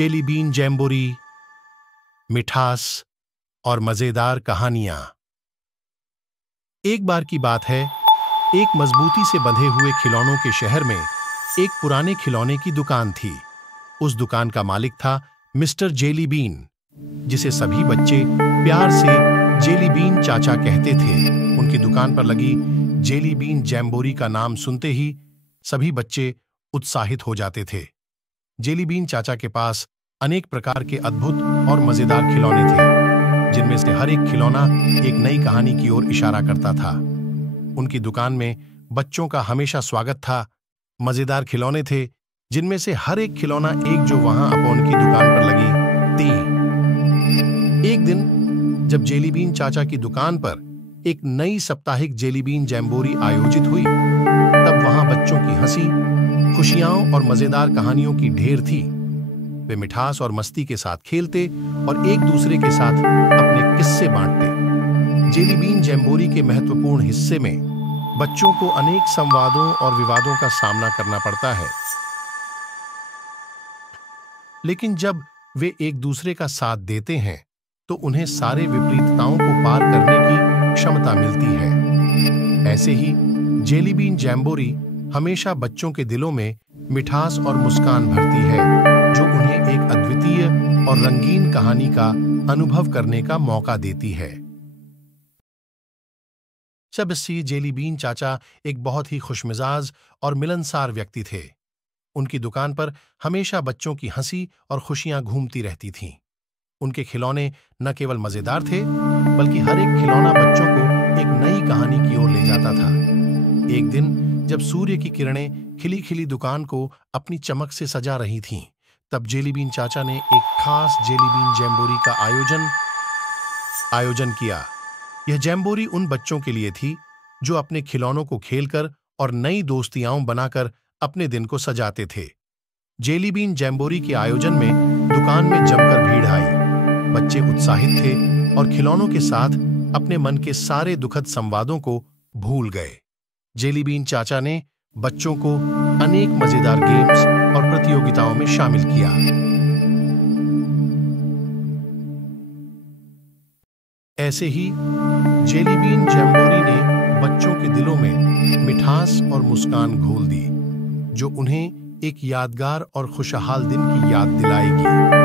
Jelly been जैम्बोरी, मिठास और मजेदार कहानियां। एक बार की बात है, एक मजबूती से बंधे हुए खिलौनों के शहर में एक पुराने खिलौने की दुकान थी। उस दुकान का मालिक था मिस्टर जेली बीन, जिसे सभी बच्चे प्यार से जेली बीन चाचा कहते थे। उनकी दुकान पर लगी जेली बीन जैम्बोरी का नाम सुनते ही सभी बच्चे उत्साहित हो जाते थे। जेली बीन चाचा के पास अनेक प्रकार के अद्भुत और मजेदार खिलौने थे, जिनमें से हर एक खिलौना एक नई कहानी की ओर इशारा करता था। उनकी दुकान में बच्चों का हमेशा स्वागत था। मजेदार खिलौने थे, जिनमें से हर एक खिलौना एक जो वहां अपन उनकी दुकान पर लगी थी। एक दिन जब जेली बीन चाचा की दुकान पर एक नई साप्ताहिक जेली बीन जैम्बोरी आयोजित हुई, तब वहां बच्चों की हंसी, खुशियां और मजेदार कहानियों की ढेर थी। वे मिठास और मस्ती के साथ खेलते और एक दूसरे के साथ अपने किस्से बांटते। जेली बीन जैम्बोरी के महत्वपूर्ण हिस्से में बच्चों को अनेक संवादों और विवादों का सामना करना पड़ता है, लेकिन जब वे एक दूसरे का साथ देते हैं तो उन्हें सारे विपरीतताओं को पार करने की क्षमता मिलती है। ऐसे ही जेली बीन जैम्बोरी हमेशा बच्चों के दिलों में मिठास और मुस्कान भरती है, जो उन्हें एक अद्वितीय और रंगीन कहानी का अनुभव करने का मौका देती है। सबसे जेली बीन चाचा एक बहुत ही खुशमिजाज और मिलनसार व्यक्ति थे। उनकी दुकान पर हमेशा बच्चों की हंसी और खुशियां घूमती रहती थीं। उनके खिलौने न केवल मजेदार थे, बल्कि हर एक खिलौना बच्चों को एक नई कहानी की ओर ले जाता था। एक दिन जब सूर्य की किरणें खिली खिली दुकान को अपनी चमक से सजा रही थीं, तब जेली बीन चाचा ने एक खास जेली बीन जैम्बोरी का आयोजन किया। यह जैम्बोरी उन बच्चों के लिए थी जो अपने खिलौनों को खेलकर और नई दोस्तियां बनाकर अपने दिन को सजाते थे। जेली बीन जैम्बोरी के आयोजन में दुकान में जमकर भीड़ आई। बच्चे उत्साहित थे और खिलौनों के साथ अपने मन के सारे दुखद संवादों को भूल गए। जेली बीन चाचा ने बच्चों को अनेक मजेदार गेम्स और प्रतियोगिताओं में शामिल किया। ऐसे ही जेली बीन जैम्बोरी ने बच्चों के दिलों में मिठास और मुस्कान घोल दी, जो उन्हें एक यादगार और खुशहाल दिन की याद दिलाएगी।